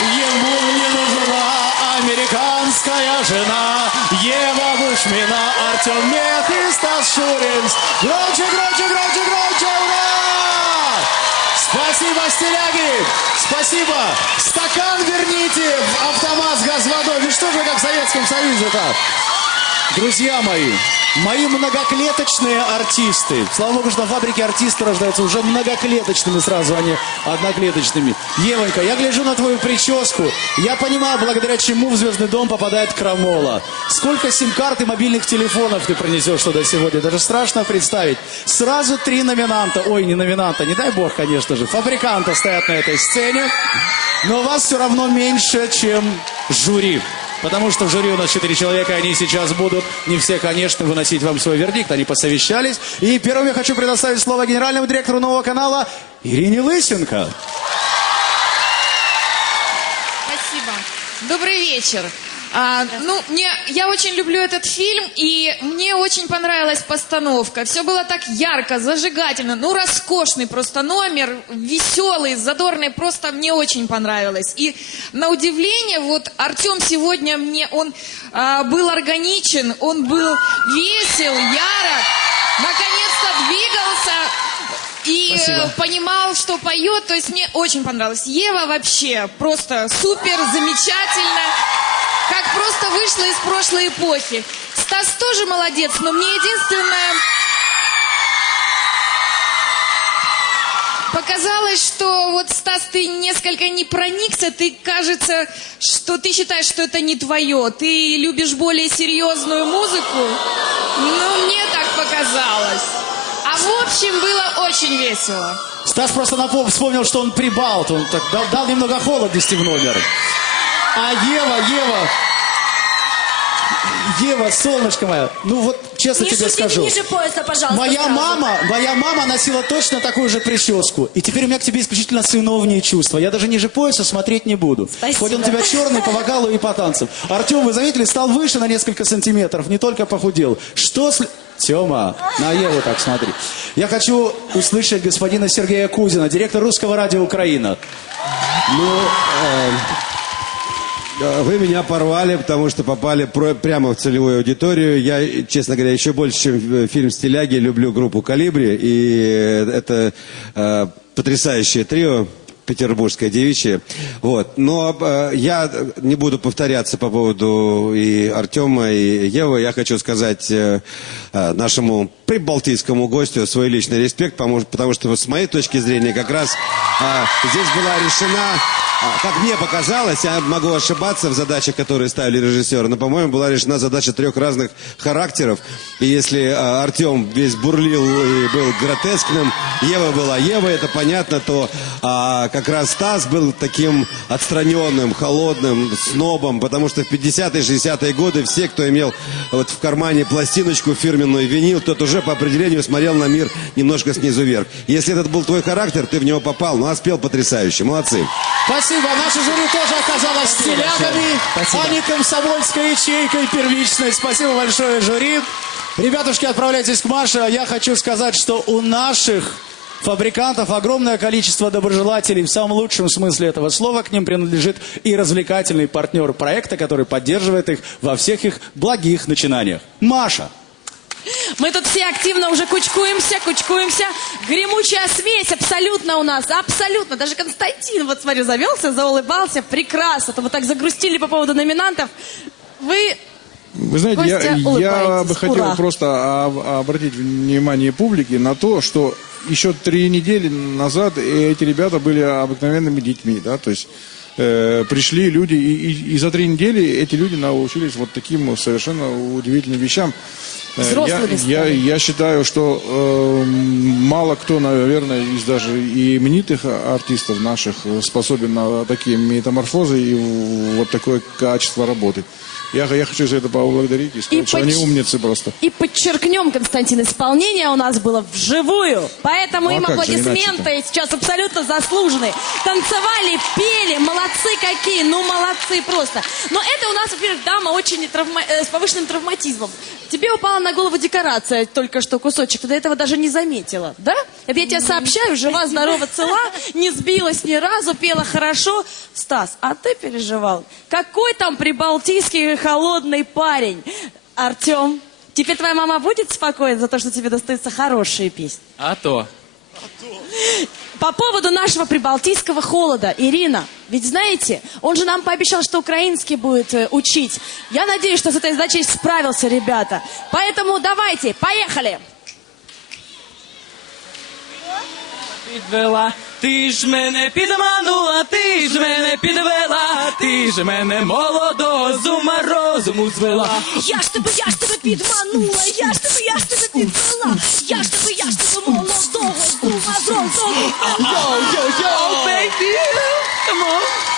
Ему не нужна американская жена. Ева Бушмина, Артем Мех и Стас Шурин. Громче, громче, громче, громче, ура! Спасибо, стиляги! Спасибо! Стакан верните в автомат с газводой. Ну что же как в Советском Союзе-то? Друзья мои, мои многоклеточные артисты. Слава богу, что на фабрике артисты рождаются уже многоклеточными сразу, а не одноклеточными. Евонька, я гляжу на твою прическу. Я понимаю, благодаря чему в Звездный дом попадает крамола. Сколько сим-карт и мобильных телефонов ты принесешь туда сегодня? Даже страшно представить. Сразу три номинанта. Ой, не номинанта, не дай бог, конечно же. Фабриканта стоят на этой сцене. Но вас все равно меньше, чем жюри. Потому что в жюри у нас четыре человека, они сейчас будут, не все, конечно, выносить вам свой вердикт, они посовещались. И первым я хочу предоставить слово генеральному директору нового канала Ирине Лысенко. Спасибо. Добрый вечер. А, ну, мне, я очень люблю этот фильм, и мне очень понравилась постановка. Все было так ярко, зажигательно, ну, роскошный просто номер, веселый, задорный, просто мне очень понравилось. И на удивление, вот Артем сегодня мне, он а, был органичен, он был весел, ярок, наконец-то двигался, и Спасибо. э, понимал, что поет, то есть мне очень понравилось. Ева вообще просто супер, замечательно, как просто вышла из прошлой эпохи. Стас тоже молодец, но мне единственное... Показалось, что вот, Стас, ты несколько не проникся, ты, кажется, что ты считаешь, что это не твое. Ты любишь более серьезную музыку. Ну, мне так показалось. А в общем, было очень весело. Стас просто напом- вспомнил, что он прибалт, он так дал, дал немного холодности в номер. А Ева, Ева, Ева, солнышко мое, ну вот честно Не тебе скажу. ниже пояса, пожалуйста. Моя сразу. мама, моя мама носила точно такую же прическу. И теперь у меня к тебе исключительно сыновние чувства. Я даже ниже пояса смотреть не буду. Спасибо. Хоть он у тебя черный по вокалу и по танцам. Артем, вы заметили, стал выше на несколько сантиметров, не только похудел. Что с... Тема, на Еву так смотри. Я хочу услышать господина Сергея Кузина, директор Русского радио Украина. Ну, э, э, вы меня порвали, потому что попали про- прямо в целевую аудиторию. Я, честно говоря, еще больше, чем э, фильм «Стиляги», люблю группу «Калибри». И э, это э, потрясающее трио петербургское девичье. Вот. Но э, я не буду повторяться по поводу и Артема, и Евы. Я хочу сказать э, э, нашему прибалтийскому гостю свой личный респект, потому, потому что с моей точки зрения как раз э, здесь была решена Как мне показалось, я могу ошибаться в задачах, которые ставили режиссеры, но, по-моему, была решена задача трех разных характеров. И если а, Артем весь бурлил и был гротескным, Ева была Ева, это понятно, то а, как раз Стас был таким отстраненным, холодным, снобом, потому что в 50-е, 60-е годы все, кто имел вот в кармане пластиночку фирменную винил, тот уже по определению смотрел на мир немножко снизу вверх. Если этот был твой характер, ты в него попал, ну а спел потрясающе, молодцы. Спасибо. Наше жюри тоже оказалось стилягами, а не комсомольской ячейкой первичной. Спасибо большое, жюри. Ребятушки, отправляйтесь к Маше. А я хочу сказать, что у наших фабрикантов огромное количество доброжелателей в самом лучшем смысле этого слова. К ним принадлежит и развлекательный партнер проекта, который поддерживает их во всех их благих начинаниях. Маша. Мы тут все активно уже кучкуемся, кучкуемся. Гремучая смесь абсолютно у нас, абсолютно. Даже Константин, вот смотрю, завелся, заулыбался. Прекрасно. То вы так загрустили по поводу номинантов. Вы Вы знаете, я, Костя, я улыбаетесь. бы хотел Ура. просто а- обратить внимание публики на то, что еще три недели назад эти ребята были обыкновенными детьми, да, то есть э, пришли люди, и, и- и за три недели эти люди научились вот таким совершенно удивительным вещам. Э, Взрослыми я, я, я считаю, что э, мало кто, наверное, из даже и именитых артистов наших э, способен на такие метаморфозы и вот такое качество работы. Я, я хочу за это поблагодарить и сказать, И что они поч- умницы просто. И подчеркнем, Константин, исполнение у нас было вживую. Поэтому Ну, а им аплодисменты сейчас абсолютно заслуженные. Танцевали, пели, молодцы какие, ну молодцы просто. Но это у нас, во-первых, дама очень травма- э, с повышенным травматизмом. Тебе упала на голову декорация только что кусочек. Ты до этого даже не заметила, да? Это я тебе сообщаю, жива, здорова, цела, не сбилась ни разу, пела хорошо. Стас, а ты переживал? Какой там прибалтийский холодный парень? Артем, теперь твоя мама будет спокойна за то, что тебе достаются хорошие песни? А то. По поводу нашего прибалтийского холода, Ирина, ведь знаете, он же нам пообещал, что украинский будет э, учить. Я надеюсь, что с этой задачей справился, ребята. Поэтому давайте, поехали! підвела. Ти ж мене підманула, ти ж мене підвела, ти ж мене молодого з ума розуму звела. Я ж тебе, я ж тебе підманула, я ж тебе, я ж тебе підвела, я ж тебе, я ж тебе молодого, yo, yo, yo. Oh, baby. Come on.